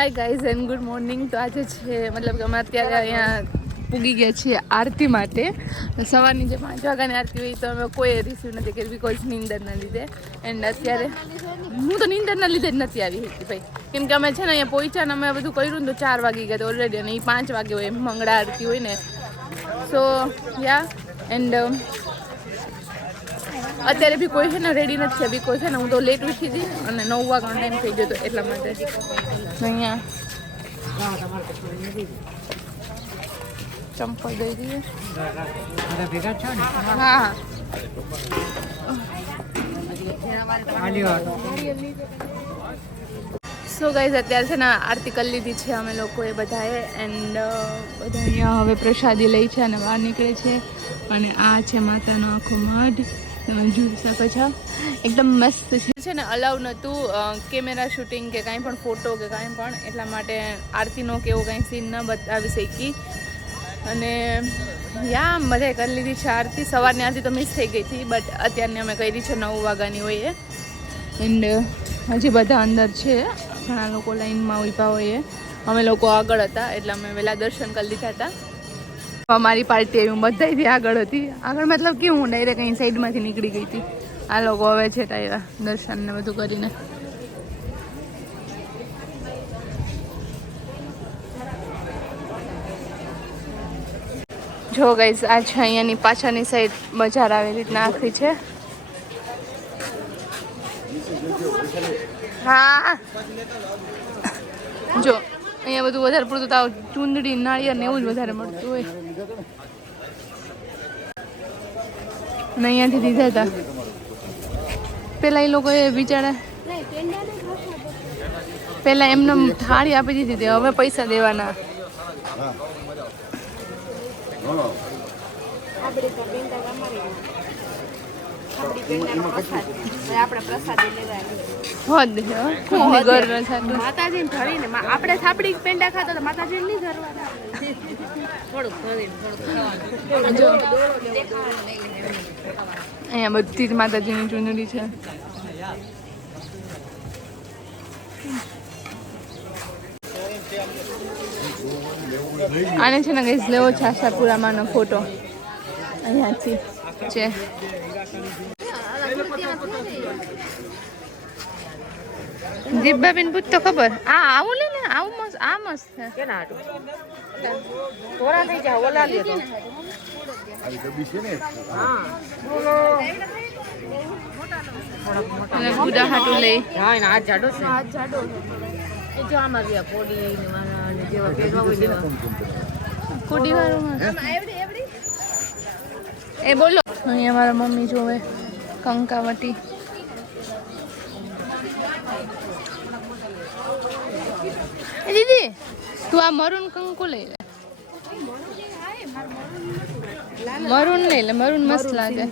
Hi guys and good morning. તો આજે છે મતલબ કે અમે અત્યારે અહીંયા પૂગી ગયા છીએ આરતી માટે. સવારની જે 5 વાગ્યાની આરતી હોય તો અમે કોઈ રિસીવ નથી કરી બીકોઝ નીંદરના લીધે. એન્ડ અત્યારે હું તો નીંદરના લીધે જ નથી આવી હતી ભાઈ, કેમ કે અમે છે ને અહીંયા પહોંચ્યા ને અમે બધું કર્યું ને તો 4 વાગી ગયા ઓલરેડી, અને એ 5 વાગે હોય મંગળા આરતી હોય ને. સો યા એન્ડ અત્યારે બી કોઈ છે ને રેડી નથી છે બીકોઝ છે ને હું તો લેટ ઉઠી હતી અને 9 વાગ્યાનો ટાઈમ થઈ ગયો હતો એટલા માટે. અહીંયા ચંપલ દઈ દઈએ. હા સો ગાઈઝ અત્યારે છે ને આરતી કરી લીધી છે અમે લોકોએ બધાએ. એન્ડ બધા અહીંયા હવે પ્રસાદી લઈ છે અને બહાર નીકળે છે. અને આ છે માતાનો આખો મઢ, તમે જોઈ શકો છો. એકદમ મસ્ત છે ને. અલાઉ નહોતું કેમેરા શૂટિંગ કે કાંઈ પણ ફોટો કે કાંઈ પણ, એટલા માટે આરતીનો કે એવો કાંઈ સીન ન બતાવી શકી. અને યા બધાએ કરી લીધી છે આરતી. સવારની આરતી તો મિસ થઈ ગઈ હતી, બટ અત્યારની અમે કરી છે 9 વાગ્યાની હોય. એન્ડ હજી બધા અંદર છે, ઘણા લોકો લાઈનમાં ઊભા હોઈએ. અમે લોકો આગળ હતા એટલે અમે વહેલા દર્શન કરી લીધા હતા. અમારી પાર્ટી આવી, હું બધાથી આગળ હતી. આગળ મતલબ કે હું ડાયરેક્ટ અહીં સાઈડમાંથી નીકળી ગઈ હતી. આ લોકો હવે છે આવ્યા દર્શન ને બધું કરીને. જો ગાઈઝ આ છે અહીંયાની પાછળની સાઈડ બજાર આવી રીતના આખી છે. હા જો અહીંયા બધું વધારે પડતું તો ચૂંદડી નાળિયેર ને એવું જ વધારે મળતું હોય. અને અહીંયાથી દીધા હતા પેલા એ લોકોએ બિચારા પેલા એમને થાળી આપી દીધી હતી, હવે પૈસા દેવાના. અહીંયા બધી જ માતાજીની ચૂંદડી છે. આને છે ને કઈ લેવો છે આશાપુરામાંનો ફોટો અહીંયાથી છે. જીબ્બાબેન પૂછ તો ખબર. આવું લે ને, આવું મસ્ત, આ મસ્ત છે. કેના હાટું થોડા થઈ જાય ઓલા લે તો આ ડબ્બી છે ને. હા અને ગુડા હાટું લે. હા ને આ જાડો છે, આ જાડો એ જો આમાં ગયા કોડી ને વાળા ને જેવા પેગવા હોય દેવા કોડી વાળું આમાં એવડી એ બોલો. અહીંયા મારા મમ્મી જોવે કંકાવટી. એ દીદી તું આ મરૂન કંકુ લઈ લે. મરૂન લઈ લે, મરૂન મસ્ત લાગે.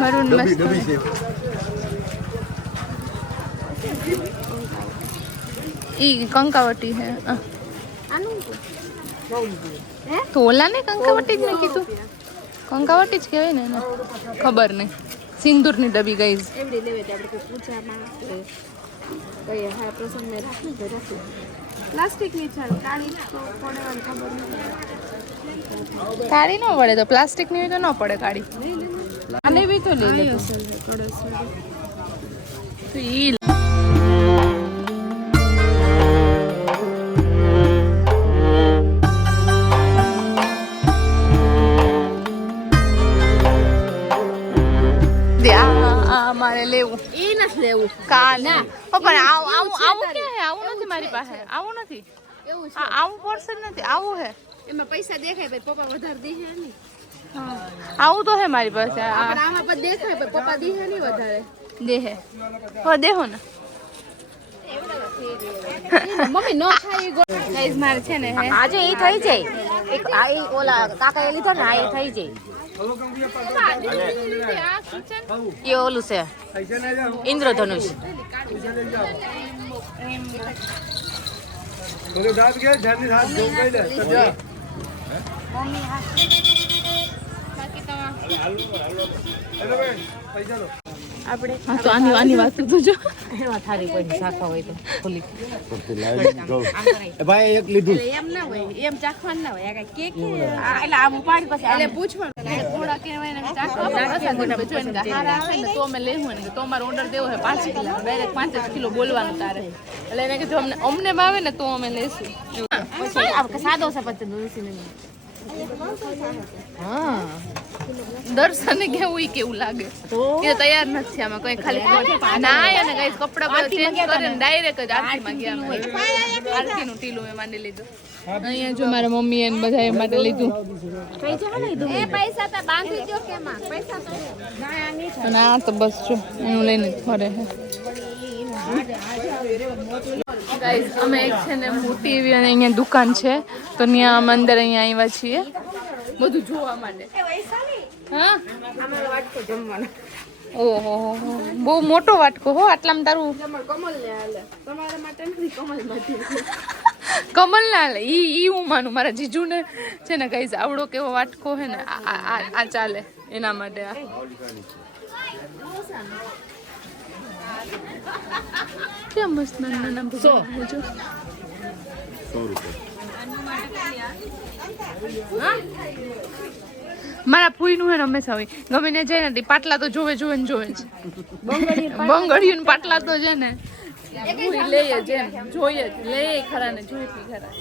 મરૂન મસ્ત ઈ કંકાવટી હે. તો ઓલા ને કંકાવટી જ ને કીધું, કંકાવટી જ કહેવાય ને એને. ખબર નહીં. સિંદૂરની ડબ્બી ગાઈઝ એવડી લેવે તો આપણે પૂજામાં કઈ હા પ્રસંગને રાખી તો રાખી. પ્લાસ્ટિકની છે કાળી તો પડવાની ખબર નહીં. કાળી ન પડે તો પ્લાસ્ટિકની હોય તો ન પડે કાળી. આને બી તો લઈ લે તો ઈ મારે લેવું. એ નથી લેવું કાલે પણ આવું કે આવું નથી મારી પાસે. આવું નથી, આવું પડશે નથી, આવું હે. એમાં પૈસા દેખાય ભાઈ, પપ્પા વધારે દે છે નહીં. આવું તો હે મારી પાસે. આમાં પણ દેખાય ભાઈ, પપ્પા દે છે નહીં વધારે દે હે. હો દેહો ને મમ્મી નો ખાઈ ગો. ગાઈસ મારે છે ને આજે એ થઈ જાય એક આ ઓલા કાકા એ લીધો ને આ એ થઈ જાય. ये ओलू से इंद्रधनुष મમ્મી આપણે હા તો આની વાત તો જો એમાં થારી પડી શાખા હોય તો ખુલી ભાઈ એક લીધું એમ ના હોય એમ ચાખવાનું ના હોય કે એટલે આમ ઉપાડી પછી એટલે પૂછવાનું થોડા કહેવાય ને ચાખવા પ્રસાદ જોઈને કે હારા આવે ને તો અમે લેવું ને તો અમારો ઓર્ડર દેવો હોય 5 કિલો ડાયરેક્ટ 5 કિલો બોલવાનું તારે એટલે એને કીધું અમને ભાવે ને તો અમે લેશું પછી આ સાદો સપત દોસીને હા દર્શને કેવું લાગે તો એ તૈયાર નથી આમાં કઈ ખાલી ના અને ગાઈસ કપડા બધા ચેન્જ કરીને ડાયરેક્ટ જ આરતીમાં ગયા અમે આરતીનું ટીલું મેં માંડી લીધું અહીંયા જો મારા મમ્મી એને બધા એ માટે લીધું એ પૈસા તો બાંધી દો કેમાં પૈસા તો અને આ તો બસ જો એનું લઈને જ ફરે ગાઈસ અમે એક છે ને મોટી એવી અને અહીંયા દુકાન છે તો ત્યાં અમે અંદર અહીંયા આવ્યા છીએ બધું જોવા માટે હા ઓહો બહુ મોટો વાટકો હો આટલામાં તારું કમલ ના લે ઈ હું માનું મારા જીજુ ને છે ને ગાઈસ આવડો કેવો વાટકો હે ને આ ચાલે એના માટે આ કેમ મસ્ત નાના ભગવાન જો 100 મારા ફૂઈનું હે ને હંમેશા હોય ગમે ને જાય ને પાટલા તો જોવે જ બંગડીયું પાટલા તો છે ને લઈએ જ જોઈએ જ લઈએ ખરા ને જોઈએ ખરા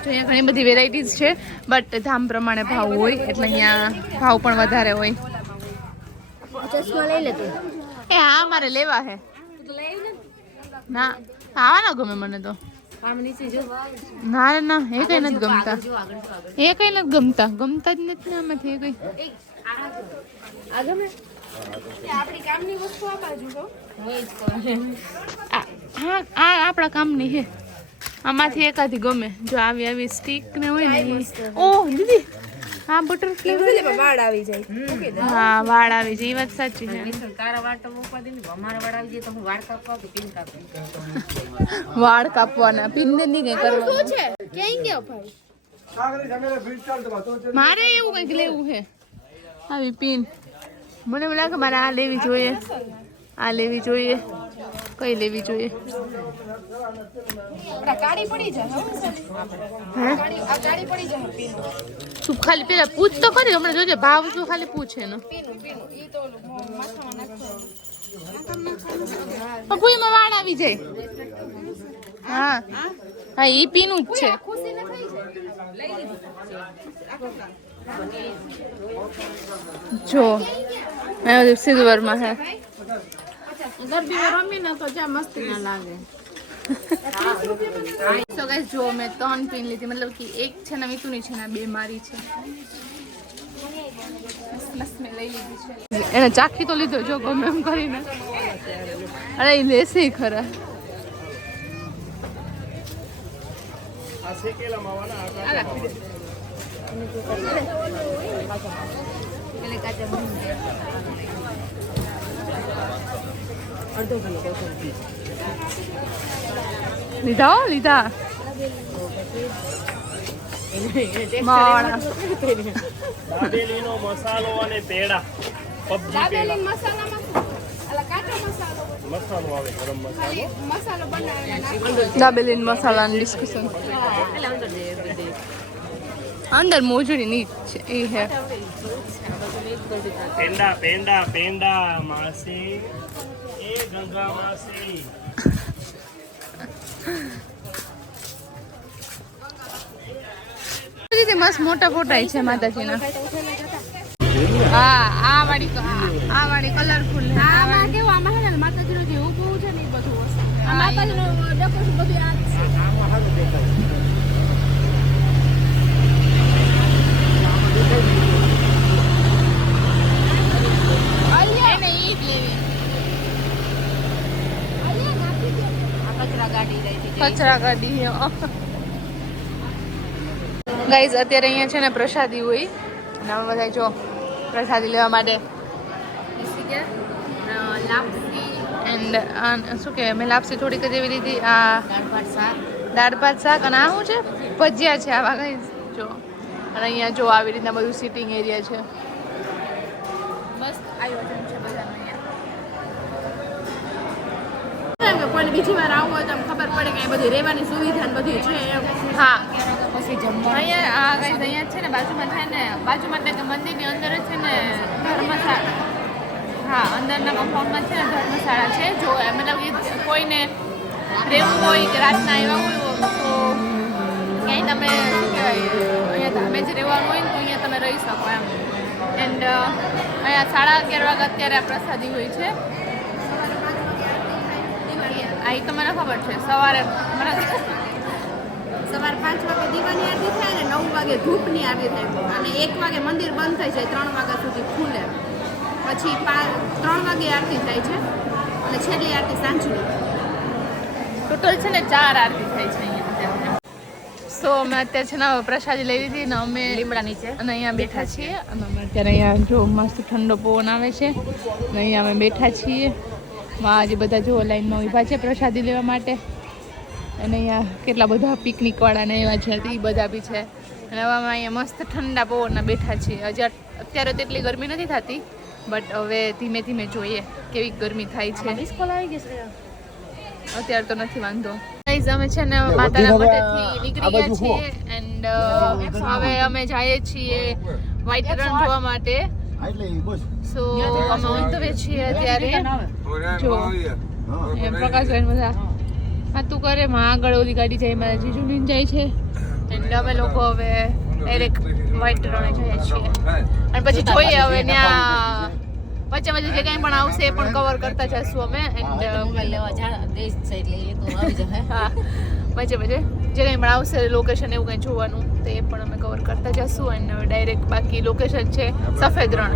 તો અહીંયા ઘણી બધી વેરાયટીઝ છે બટ ધામ પ્રમાણે ભાવ હોય એટલે અહીંયા ભાવ પણ વધારે હોય એ હા મારે લેવા હે ના આવા ના ગમે મને તો ના ના એ કઈ નથી ગમતા ગમતા જ નથી ને આમાંથી એ કઈ હા આ આપણા કામની હે આમાંથી એકાદી ગમે જો આવી સ્ટીક ને હોય ને ઓહ દીદી હા બટરફ્લાય વાળ આવી જાય હા વાળ આવી જાય એ વાત સાચી છે તારા વાળ તો મૂકવા દે ને અમારા વાળ આવી જાય તો હું વાળ કાપવા કે પિન કાપી વાળ કાપવાના પિન ને નહીં કઈ કરવાનું છે ક્યાં ગયો ભાઈ મારે એવું કંઈક લેવું છે આવી પિન મને એવું લાગે મારે આ લેવી જોઈએ કઈ લેવી જોઈએ ગાડી પડી જાય હે આ ગાડી પડી જાય પીન તું ખાલી પેલા પૂછ તો ખરી હમણાં જોજે ભાવ તો ખાલી પૂછે ને પીનું ઈ તો માથામાં નાખતો ભૂઈમાં વાળ આવી જાય હા હા ઈ પીનું જ છે ખુશી ન થઈ જાય જો સિલ્વરમાં હે ગરબીમાં રમી ને તો જ્યાં મસ્તી ના લાગે સો ગાઈસ જો મેં 3 પિન લીધી મતલબ કે એક છે ને મીતુની છે ને 2 મારી છે મસ્ત મેં લઈ લીધી છે એને ચાખી તો લીધો જો ગમે એમ કરીને અરે એ લેશે ખરા લીધા દાબેલીનો મસાલો અને પેડા પબજી પેડા મસાલો આવે ગરમ મસાલો દાબેલીન મસાલાનું ડિસ્કશન અંદર મોજડી ની એ હે પેંડા માસી એ ગંગા માસી મસ્ત મોટા ફોટા છે માતાજીના હા આ વાળી કલરફુલ આમાં કેવું આમાં હે ને માતાજીનું જે ઊભું છે ને એ બધું વસ્તુ આ માતાજીનું ડેકોરેશન બધું આ કચરા ગાડી ગાઈઝ અત્યારે અહીંયા છે ને પ્રસાદી હોય અને અમે બધા જો પ્રસાદી લેવા માટે એન્ડ શું કહેવાય મેં લાપસી થોડીક જ એવી લીધી આ દાળ ભાત શાક અને આ શું છે ભજીયા છે આવા ગાઈઝ જો અને અહીંયા જો આવી રીતના બધું સિટિંગ એરિયા છે આયોજન છે બધાનું અહીંયા. કે કોઈને બીજી વાર આવવું હોય તો ખબર પડે કે બધી રહેવાની સુવિધા ને બધી છે એમ. હા પછી જમવા અહીંયા આ ગાઈસ અહીંયા છે ને બાજુમાં થાય ને બાજુમાં એટલે કે મંદિરની અંદર જ છે ને ધર્મશાળા. હા અંદરના કમ્પાઉન્ડમાં છે ને ધર્મશાળા છે. જો મતલબ કે કોઈને રહેવું હોય કે રાતના આવ્યા હોય તો ક્યાંય તમે શું કહેવાય અહીંયા ધામે જ રહેવાનું હોય ને તો અહીંયા તમે રહી શકો એમ. એન્ડ અહીંયા 11:30 વાગે અત્યારે આ પ્રસાદી હોય છે. આ એ તો મને ખબર છે. સવારે મને સવારે 5 વાગે દીવાની આરતી થાય ને 9 વાગે ધૂપની આરતી થાય અને 1 વાગે મંદિર બંધ થઈ જાય 3 વાગ્યા સુધી ખુલે. પછી 3 વાગે આરતી થાય છે અને છેલ્લી આરતી સાંજની. ટોટલ છે ને 4 આરતી થાય છે અહીંયા. સો અમે અત્યારે છે ને પ્રસાદી લઈ લીધી ને અમે લીમડા નીચે અને અહીંયા બેઠા છીએ અને અમે અત્યારે અહીંયા જો મસ્ત ઠંડો પવન આવે છે અને અહીંયા અમે બેઠા છીએ. આજે બધા જો લાઈનમાં ઊભા છે પ્રસાદી લેવા માટે અને અહીંયા કેટલા બધા પિકનિકવાળા ને એવા છે એ બધા બી છે અને હવે અમે અહીંયા મસ્ત ઠંડા પવનના બેઠા છીએ. હજી અત્યારે તો એટલી ગરમી નથી થતી બટ હવે ધીમે ધીમે જોઈએ કેવી ગરમી થાય છે. અત્યારે તો નથી વાંધો. ગાઈઝ અમે છે ને માતાના મઢેથી નીકળી ગયા છીએ એન્ડ હવે અમે જઈએ છીએ વ્હાઈટ રણ જોવા માટે. સો અમે ઓન ધ વે છીએ અત્યારે. જો એમ પ્રકાશભાઈ બધા તું કરે માં આગળ ઓલી ગાડી જાય મારા જીજુ લઈને જાય છે એન્ડ અમે લોકો હવે ડાયરેક્ટ વ્હાઈટ રણે જઈએ છીએ અને પછી જોઈએ હવે ત્યાં વચ્ચે વચ્ચે જે કંઈ પણ આવશે એ પણ કવર કરતા જઈશું અમે એન્ડ હા વચ્ચે વચ્ચે જે કંઈ પણ આવશે લોકેશન એવું કંઈ જોવાનું તો એ પણ અમે કવર કરતા જઈશું એન્ડ ડાયરેક્ટ બાકી લોકેશન છે સફેદ રણ.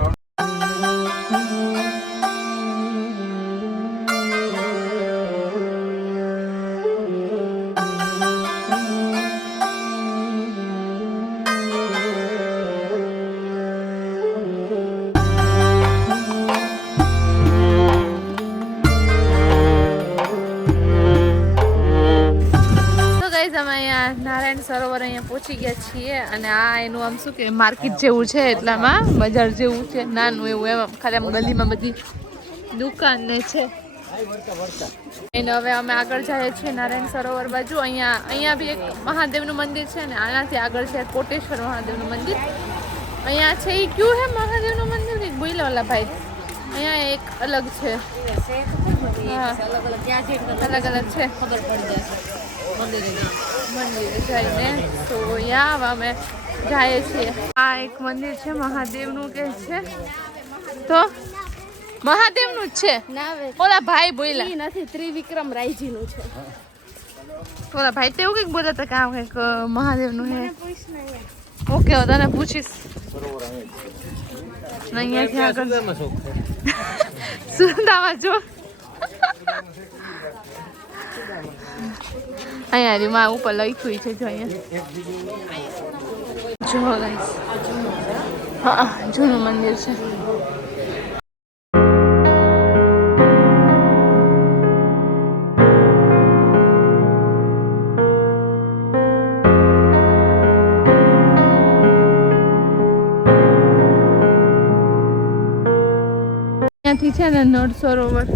નારાયણ સરોવર અહીંયા પહોંચી ગયા છીએ અને આ એનું આમ શું કે માર્કેટ જેવું છે એટલામાં બજાર જેવું છે નાનું એવું એમ ખાલી આમ ગલીમાં બધી દુકાન ને છે. એને હવે અમે આગળ જઈએ છીએ નારાયણ સરોવર બાજુ. અહીંયા બી એક મહાદેવનું મંદિર છે ને આનાથી આગળ છે કોટેશ્વર મહાદેવનું મંદિર. અહીંયા છે એ કયું છે મહાદેવનું મંદિર કંઈક બોલ્યા ઓલા ભાઈ. અહીંયા એક અલગ છે હા અલગ અલગ છે ખબર પડી જશે મંદિરે જઈને. તો યા અમે જઈએ છીએ. આ એક મંદિર છે મહાદેવનું કે છે તો મહાદેવનું જ છે ઓલા ભાઈ બોલ્યા નથી ત્રિવિક્રમ રાયજીનું છે. ઓલા ભાઈ તો એવું કંઈક બોલ્યા હતા કે આ કંઈક મહાદેવનું છે. ઓકે હું તને પૂછીશ. અહીંયાથી આગળ સુંદામાં જો અહીંયા રીમાં ઉપર લખ્યું છે જો અહીંયા જો ગાઈસ હા જૂનું મંદિર છે. અહીંયાથી છે ને નળ સરોવર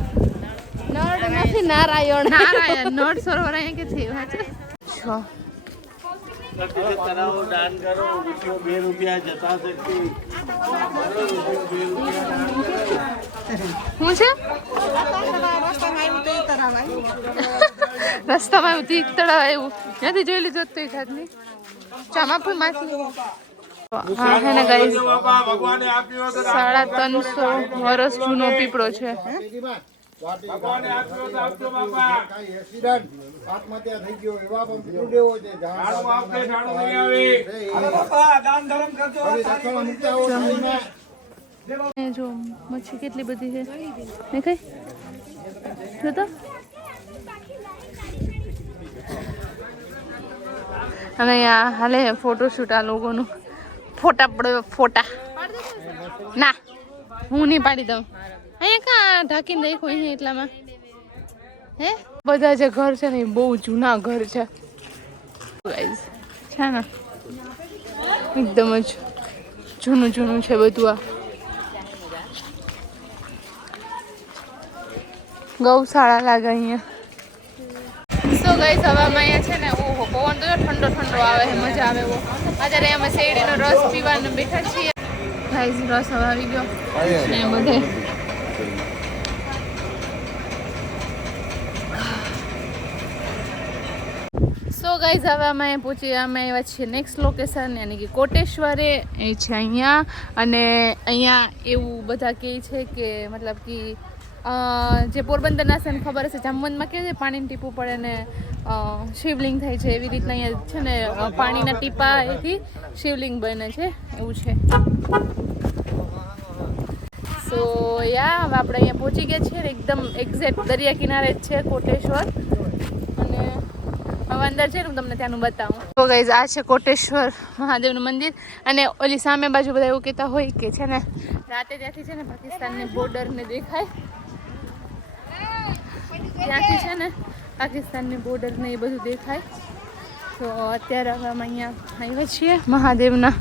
નળ નથી નારાયણ નળ સરોવર અહીંયા કે થયું હા છે છો દાન કરો ₹2 જતા શકતી શું છે રસ્તામાં એવું તીર્થ તળાવ આવ્યું ત્યાંથી જોઈ લીધું તો એકાદ નહીં ચામાપુર માછલી હા હે ને ગાઈસ 350 વર્ષ જૂનો પીપળો છે. જો મચ્છી કેટલી બધી છે ને કઈ જો તો હવે અહીંયા હાલે ફોટોશૂટ આ લોકોનું ફોટા ના હું નહીં પાડી દઉં. અહીંયા કાં ઢાંકીને રાખ્યું અહીંયા એટલામાં હે બધા જે ઘર છે ને એ બહુ જૂના ઘર છે છે ને એકદમ જ જૂનું છે બધું. આ ગૌશાળા લાગે અહીંયા. સો ગાઈસ હવે અમે અહીંયા છે ને ઓહો પવન તો ઠંડો ઠંડો આવે છે, મજા આવે એવો. અત્યારે અમે શેરડીનો રસ પીવાનું બેઠા છીએ. ગાઈસ રસ હવે આવી ગયો ને બધે. સો ગાઈઝ હવે અમે આવ્યા છીએ નેક્સ્ટ લોકેશન યાની કે કોટેશ્વરે. એ છે અહીંયા. અને અહીંયા એવું બધા કહે છે કે મતલબ કે જે પોરબંદરના છે ને ખબર હશે જામવંતમાં કે છે પાણીનું ટીપું પડે ને શિવલિંગ થાય છે, એવી રીતના અહીંયા છે ને પાણીના ટીપા એથી શિવલિંગ બને છે એવું છે. સો યા હવે આપણે અહીંયા પહોંચી ગયા છીએ. એકદમ એક્ઝેક્ટ દરિયા કિનારે જ છે કોટેશ્વર. અને હવે અંદર છે ને હું તમને ત્યાંનું બતાવું. તો ગાઈઝ આ છે કોટેશ્વર મહાદેવનું મંદિર. અને ઓલી સામે બાજુ બધા એવું કહેતા હોય કે છે ને રાતે ત્યાંથી છે ને પાકિસ્તાનની બોર્ડરને દેખાય, ત્યાંથી છે ને પાકિસ્તાનની બોર્ડર ને એ બધું દેખાય. તો અત્યારે હવે અમે અહીંયા આવ્યા છીએ મહાદેવના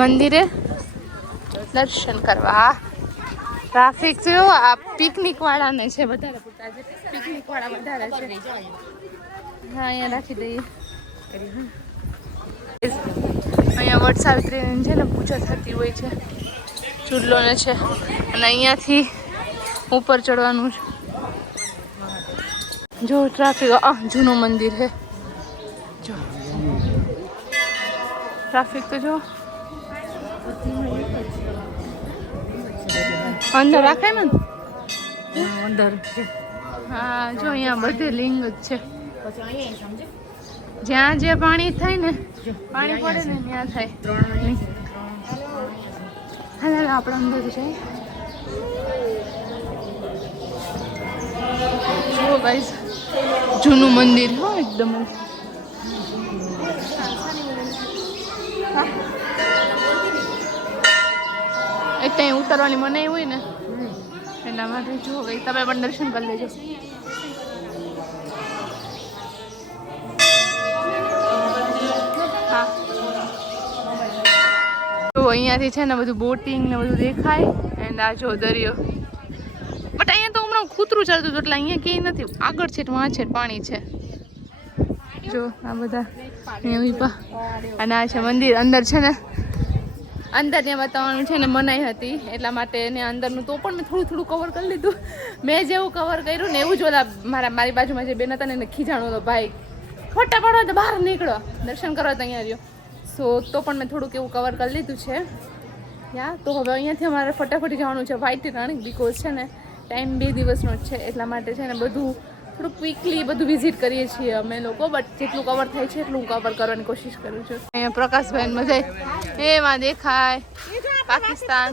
મંદિરે દર્શન કરવા. ટ્રાફિક જો આ પિકનિક વાળાને છે વધારે પૂરતા, છે પિકનિક વાળા વધારે છે. હા અહીંયા રાખી દઈએ. અહીંયા વટ સાવિત્રીની છે ને પૂજા થતી હોય છે, ચૂડલો ને છે. અને અહીંયાથી ઉપર ચડવાનું છે. જો ટ્રાફિક જૂનું મંદિર છે, જો ટ્રાફિક તો જો અંદર રાખાય ને અંદર. હા જો અહીંયા બધે લિંગ જ છે. જ્યાં જે પાણી થાય ને પાણી પડે ને ત્યાં થાય. હા આપણે અંદર છે. જો ગાઈસ જૂનું મંદિર હો એકદમ. એક ત્યાં ઉતરવાની મનાઈ હોય ને એના માટે જો ગઈ તમે પણ દર્શન કરી લેજો. હા તો અહીંયાથી છે ને બધું બોટિંગ ને બધું દેખાય. એન્ડ આ જો દરિયો. બટ અહીંયા તો હમણાં કૂતરું ચાલતું હતું એટલે અહીંયા ક્યાંય નથી. આગળ છે વાં છે પાણી છે. જો આ બધા અહીંયા ઉભા. અને આ છે મંદિર. અંદર છે ને અંદર ત્યાં બતાવવાનું છે ને મનાઈ હતી એટલા માટે એને અંદરનું તો પણ મેં થોડું થોડું કવર કરી લીધું. મેં જેવું કવર કર્યું ને એવું જ ઓલા મારી બાજુમાં જે બેન હતા ને એને ખીજાણો હતો, ભાઈ ફોટા પાડવા તો બહાર નીકળો, દર્શન કરવા તો અહીંયા રહ્યો. સો તો પણ મેં થોડુંક એવું કવર કરી લીધું છે. યા તો હવે અહીંયાથી અમારે ફટાફટી જવાનું છે વ્હાઇટ રણ. બીકોઝ છે ને ટાઈમ 2 દિવસનો જ છે એટલા માટે છે ને બધું થોડું ક્વિકલી બધું વિઝિટ કરીએ છીએ અમે લોકો. બટ જેટલું કવર થાય છે એટલું હું કવર કરવાની કોશિશ કરું છું. અહીંયા પ્રકાશભાઈ મજા એમાં દેખાય પાકિસ્તાન.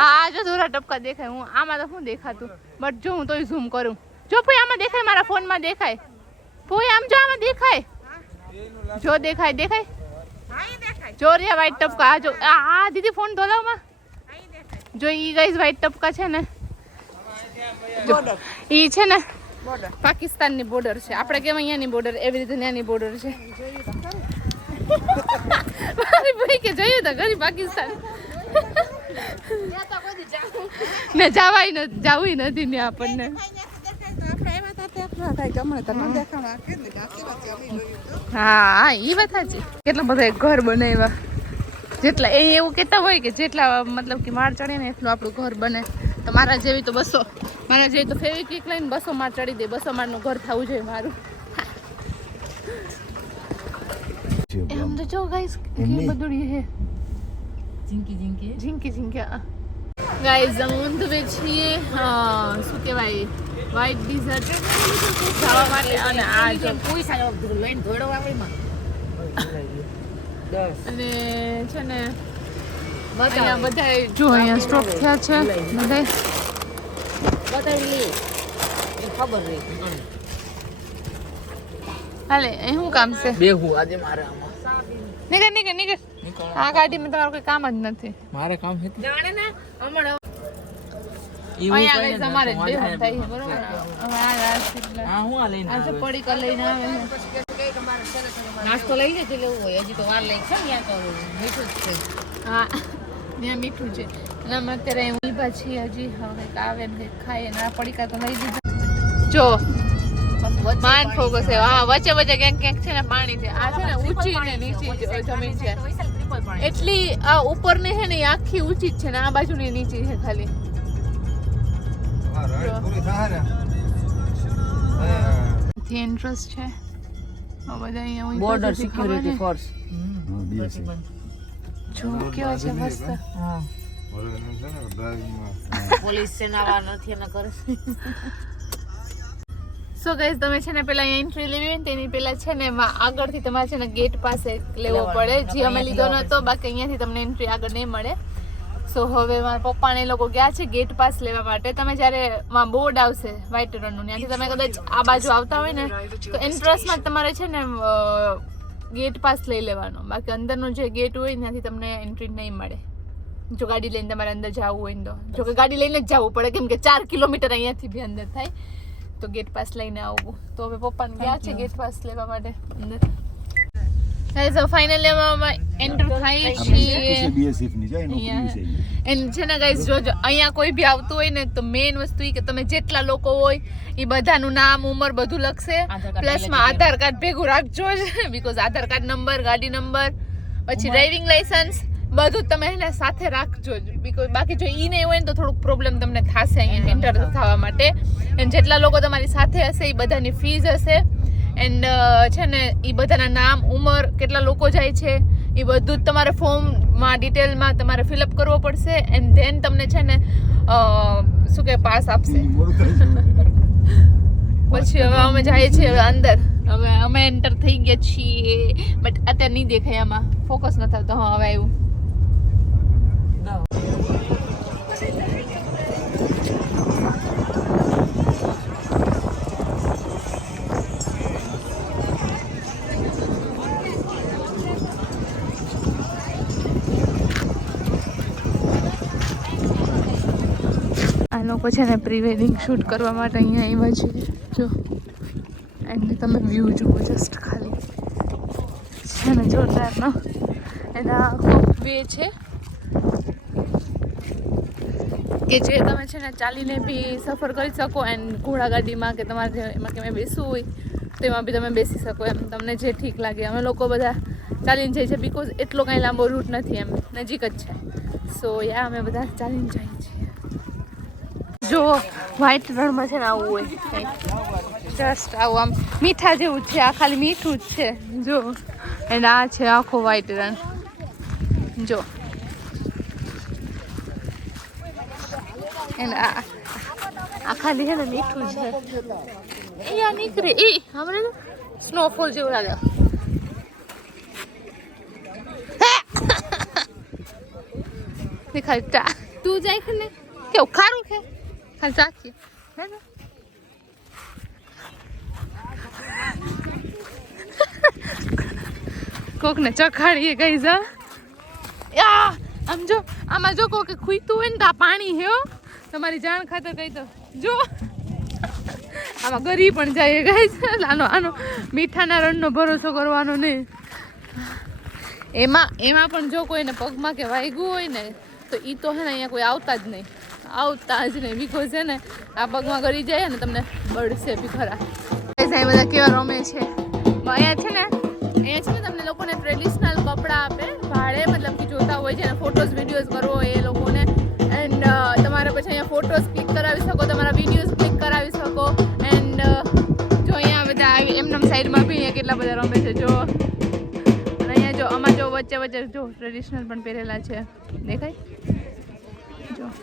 હા જો ધોરા ટપકા દેખાય. હું આમાં તો શું દેખાતું બટ જો હું તોય ઝૂમ કરું. જો ભાઈ આમાં દેખાય, મારા ફોનમાં દેખાય. ભાઈ આમ જો આમાં દેખાય, જો દેખાય દેખાય જો રે વ્હાઈટ ટપકા. આ જો આ દીદી ફોન ધોલાવમાં જો ઈ ગાઈઝ વ્હાઈટ ટપકા છે ને ઈ છે ને પાકિસ્તાનની બોર્ડર છે. આપણે કેમ અહીંયાની બોર્ડર એવી રીતે ત્યાંની બોર્ડર છે. મારી ભાઈ કે જોયું તો ઘરી પાકિસ્તાન ને જવાય નથી, જવું નથી ને આપણને. હા એ વાત સાચી. કેટલા બધા ઘર બનાવ્યા. જેટલા એ એવું કહેતા હોય કે જેટલા મતલબ કે માળ ચડે ને એટલું આપણું ઘર બને. તો મારા જેવી તો 200, મારા જેવી તો ફેવિક્વિક લઈને 200 માળ ચડી દે. 200 માળનું ઘર થવું જોઈએ મારું. એમ તો જો ગાઈસ કેટલી બધું છે. ઝીંકી ગાઈસ ઊંધવે છીએ શું કહેવાય વ્હાઈટ ડિઝર્ટ જવા માટે. અને આ જો અને છે ને અહીંયા બધા જો અહીંયા સ્ટોપ થયા છે બધા. હાલે એ શું કામ છે? નીકળ. આ ગાડીમાં તમારું કોઈ કામ જ નથી. મારે કામ છે જાણે ને હમણાં અહીંયા લઈ અમારે જ બેહવું થાય છે બરોબર. હા હું આ લઈને આજે પડીકા લઈને આવે છે. નાસ્તો લઈ લેજો લેવું હોય હજી તો વાર લઈ છે ને ત્યાં તો મીઠું જ છે. હા ત્યાં મીઠું છે અને અમે અત્યારે અહીં ઊભા છીએ હજી હવે કંઈક આવે ને કંઈક ખાઈએ ને આ પડીકા તો લઈ દીધા જો માન ફોકસ છે હા વચ્ચે વચ્ચે ક્યાંક ક્યાંક છે ને પાણી છે આ છે ને ઊંચી ને નીચી જમીન છે એટલી આ ઉપર ને છે ને એ આખી ઊંચી જ છે ને આ બાજુ ની નીચી છે ખાલી ઇન્ટરેસ્ટ છે આ બધા અહીંયા બોર્ડર સિક્યુરિટી ફોર્સ જો કેવા છે મસ્ત હા પોલીસ સેના નથી ને કરે સો ગાઈઝ તમે છે ને પેલા અહીંયા એન્ટ્રી લેવી હોય ને તેની પેલા છે ને આગળથી તમારે છે ને ગેટ પાસે લેવો પડે જે અમે લીધો નતો બાકી અહીંયાથી તમને એન્ટ્રી આગળ નહીં મળે સો હવે મારા પપ્પાને એ લોકો ગયા છે ગેટ પાસ લેવા માટે તમે જ્યારે બોર્ડ આવશે વ્હાઈટ રનનું ત્યાંથી તમે કદાચ આ બાજુ આવતા હોય ને તો એન્ટ્રન્સમાં તમારે છે ને ગેટ પાસ લઈ લેવાનો બાકી અંદરનો જે ગેટ હોય ત્યાંથી તમને એન્ટ્રી નહીં મળે જો ગાડી લઈને તમારે અંદર જવું હોય ને તો જો કે ગાડી લઈને જ જવું પડે કેમ કે 4 કિલોમીટર અહીંયાથી બી અંદર થાય તો ગેટ પાસ લઈને આવવું તો હવે પપ્પાને ગયા છે ગેટ પાસ લેવા માટે અંદર ગાઈઝ ફાઇનલી અમે એન્ટર થઈ છીએ બીએસએફ ની જાય નોકરી એન્ડ છે ને ગાઈઝ જોજો અહીંયા કોઈ બી આવતું હોય ને તો મેઇન વસ્તુ એ કે તમે જેટલા લોકો હોય એ બધાનું નામ ઉંમર બધું લખશે પ્લસમાં આધાર કાર્ડ ભેગું રાખજો જ બીકોઝ આધાર કાર્ડ નંબર ગાડી નંબર પછી ડ્રાઇવિંગ લાઇસન્સ બધું તમે એને સાથે રાખજો જ બીકોઝ બાકી જો ઈ નહીં હોય ને તો થોડુંક પ્રોબ્લેમ તમને થશે અહીંયા એન્ટર થવા માટે એન્ડ જેટલા લોકો તમારી સાથે હશે એ બધાની ફીસ હશે એન્ડ છે ને એ બધાના નામ ઉંમર કેટલા લોકો જાય છે એ બધું જ તમારે ફોર્મમાં ડિટેલમાં તમારે ફિલઅપ કરવો પડશે એન્ડ ધેન તમને છે ને શું કે પાસ આપશે પછી હવે અમે જઈએ છીએ હવે અંદર હવે અમે એન્ટર થઈ ગયા છીએ બટ અત્યારે નહીં દેખાય આમાં ફોકસ ન થતો હા હવે આવ્યું લોકો છે ને પ્રી વેડિંગ શૂટ કરવા માટે અહીંયા આવ્યા છે જો એન્ડ તમે વ્યૂ જુઓ જસ્ટ ખાલી છે ને જોરદારનો એના વે છે કે જે તમે છે ને ચાલીને બી સફર કરી શકો એન્ડ ઘોડાગાડીમાં કે તમારે એમાં કે બેસવું હોય તેમાં બી તમે બેસી શકો એમ તમને જે ઠીક લાગે અમે લોકો બધા ચાલીને જઈએ છીએ બિકોઝ એટલો કાંઈ લાંબો રૂટ નથી એમ નજીક જ છે સો યા અમે બધા ચાલીને જઈએ છીએ જો વ્હાઈટ રણમાં છે ને આવું હોય કંઈક જસ્ટ આવું આમ મીઠા જેવું છે આ ખાલી મીઠું જ છે જો એન્ડ આ છે આખો વ્હાઈટ રણ જો એન્ડ આ ખાલી છે ને મીઠું છે અહીંયા નીકળે એ હમણાં સ્નોફોલ જેવું લાગે દેખાય ટા તું જાય કે ને કેવું ખારું છે ખાલી ચાખીએ કોકને ચખાડીએ કઈ જા આમ જો આમાં જો કોકે ખૂઈતું હોય ને તો આ પાણી હે તમારી જાણ ખાતર કહી દો જો આમાં ગરી પણ જાય ગાઈસ આનો મીઠાના રણનો ભરોસો કરવાનો નહીં એમાં પણ જો કોઈને પગમાં કે વાગ્યું હોય ને તો ઈ તો હે ને અહીંયા કોઈ આવતા જ નહીં બીકોઝ છે ને આ પગમાં ગળી જાય ને તમને બળશે બી ખરા અહીં બધા કેવા રમે છે અહીંયા છે ને તમને લોકોને ટ્રેડિશનલ કપડાં આપે ભાડે મતલબ કે જોતા હોય છે ને ફોટોઝ વિડીયોઝ કરવો હોય એ લોકોને એન્ડ તમારે પછી અહીંયા ફોટોઝ ક્લિક કરાવી શકો તમારા વિડીયોઝ ક્લિક કરાવી શકો એન્ડ જો અહીંયા બધા આવી એમનેમ સાઈડમાં બી અહીંયા કેટલા બધા રમે છે જો અને અહીંયા જો આમાં જો વચ્ચે જો ટ્રેડિશનલ પણ પહેરેલા છે દેખાય જો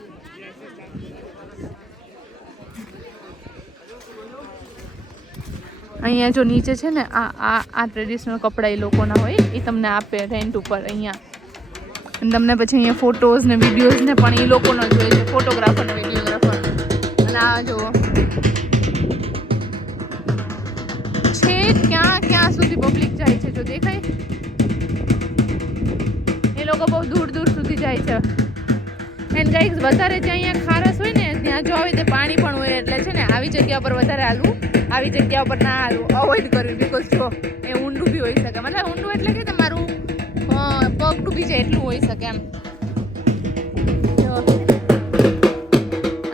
અહીંયા જો નીચે છે ને આ ટ્રેડિશનલ કપડાં એ લોકોના હોય એ તમને આપે રેન્ટ ઉપર અહીંયા અને તમને પછી અહીંયા ફોટોઝ ને વિડીયોઝ ને પણ એ લોકોનો જ હોય છે ફોટોગ્રાફર ને વિડીયોગ્રાફર અને આ જુઓ છે ક્યાં સુધી પબ્લિક જાય છે જો દેખાય એ લોકો બહુ દૂર સુધી જાય છે એન્ડ ગાઈસ વધારે જ્યાં અહીંયા ખારસ હોય ને ત્યાં જો આવી તે પાણી પણ હોય એટલે છે ને આવી જગ્યા પર વધારે હાલવું આવી જગ્યા ઉપર ના હાલવું અવોઇડ કરવી બીકોઝ જો એ ઊંડું બી હોઈ શકે મતલબ ઊંડું એટલે કે તમારું પગ ડૂબી જાય એટલું હોઈ શકે એમ જો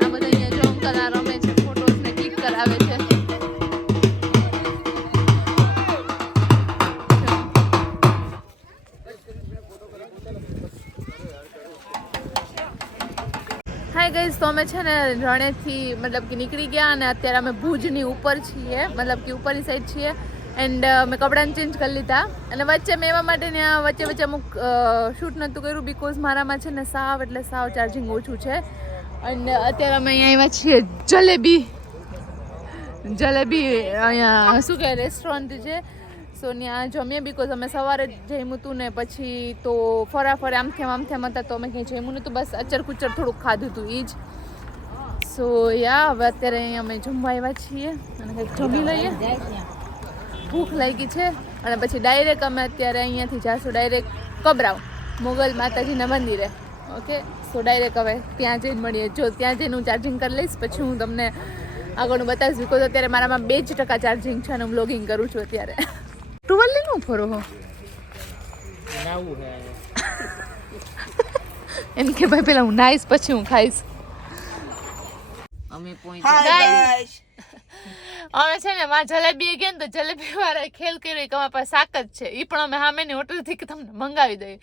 આ બધા અહીંયા જો અંકલ આ રમે છે, ફોટોસ ને ક્લિક કરાવે છે. હાય ગાઈઝ, તો અમે છે ને રણેથી મતલબ કે નીકળી ગયા અને અત્યારે અમે ભુજની ઉપર છીએ, મતલબ કે ઉપરની સાઈડ છીએ. એન્ડ મેં કપડાને ચેન્જ કરી લીધા અને વચ્ચે મેં એવા માટે ને વચ્ચે અમુક શૂટ નહોતું કર્યું બિકોઝ મારામાં છે ને સાવ ચાર્જિંગ ઓછું છે. અને અત્યારે અમે અહીંયા આવ્યા છીએ જલેબી અહીંયા શું કહે રેસ્ટોરન્ટ છે. સો ત્યાં જમીએ બિકોઝ અમે સવારે જ જમ્યું હતું ને પછી તો ફરાફરે આમથેમ હતા તો અમે ક્યાંય જમ્યું નહોતું, બસ અચર કુચર થોડુંક ખાધું હતું એ જ. સો યા હવે અત્યારે અહીંયા અમે જમવા આવ્યા છીએ અને કંઈક જમી લઈએ, ભૂખ લાગી છે. અને પછી ડાયરેક્ટ અમે અત્યારે અહીંયાથી જાશું ડાયરેક્ટ કબરાવ મોગલ માતાજીના મંદિરે. ઓકે, સો ડાયરેક્ટ હવે ત્યાં જઈને મળીએ. જો ત્યાં જઈને હું ચાર્જિંગ કરી લઈશ પછી હું તમને આગળનું બતાવીશ બિકોઝ અત્યારે મારામાં 2% ચાર્જિંગ છે અને હું બ્લોગિંગ કરું છું અત્યારે. ટુવલ લઈને હું ફરો હો એમ કે ભાઈ પેલા હું નાઈશ પછી હું ખાઈશ. અમે પોઈન્ટ અમે છે ને માં જલેબી ગયા ને તો જલેબી વાળા ખેલ કર્યો કે અમારા પાસે શાક જ છે, એ પણ અમે સામેની હોટલથી કે તમને મંગાવી દઈએ.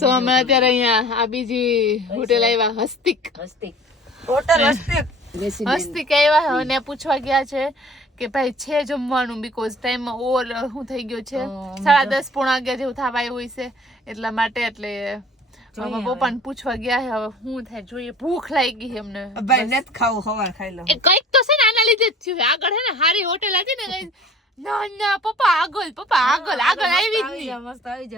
સો અમે અત્યારે અહીંયા આ બીજી હોટેલ આવ્યા હસ્તિક આવ્યા અને પૂછવા ગયા છે કે ભાઈ છે જમવાનું બિકોઝ ટાઈમમાં ઓવર શું થઈ ગયો છે, 10:30 પોણા 11 જેવું થવા આવ્યું હોય છે એટલા માટે. એટલે હવે પપ્પાને પૂછવા ગયા છે હવે શું થાય જોઈએ, ભૂખ લાગી છે એમને. ભાઈ નથી ખાવું, હવાર ખાઈ લો. એ કંઈક તો છે ને આના લીધે જ થયું. આગળ છે ને સારી હોટેલ હતી ને કઈ ના પપ્પા આગળ આવી જ નહીં. મસ્ત આવી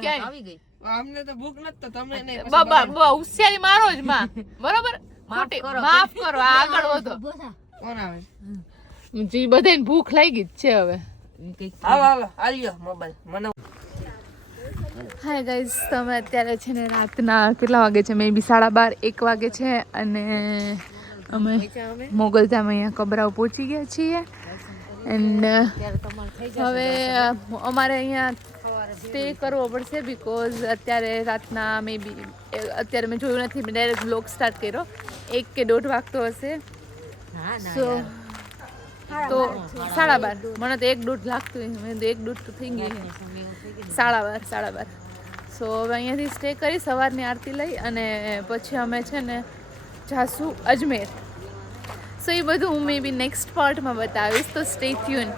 ગઈ. અમને તો ભૂખ નથી તો તમને નહીં. બાબા હોશિયારી મારો જ માં, બરોબર માફ કરો આગળ વધો. કોણ આવે? જી બધાને ભૂખ લાગી જ છે હવે. હાલો આલ્યો મોબાઈલ મને. હાય ગાઈઝ, તમે અત્યારે છે ને રાતના કેટલા વાગે છે, મે બી 12:30 1 વાગે છે અને અમે મોગલધામ અહીંયા કબરાવ પહોંચી ગયા છીએ. એન્ડ હવે અમારે અહીંયા સ્ટે કરવો પડશે બિકોઝ અત્યારે રાતના મે બી અત્યારે મેં જોયું નથી, મેં ડાયરેક્ટ બ્લોગ સ્ટાર્ટ કર્યો 1 કે 1:30 વાગતો હશે. સો તો 12:30 મને તો 1:30 લાગતું, મેં તો 1:30 તો થઈ ગઈ 12:30. સો હવે અહીંયાથી સ્ટે કરી સવારની આરતી લઈ અને પછી અમે છે ને જાશું અજમેર. સો એ બધું હું મે બી નેક્સ્ટ પાર્ટમાં બતાવીશ, તો સ્ટે ટ્યુન.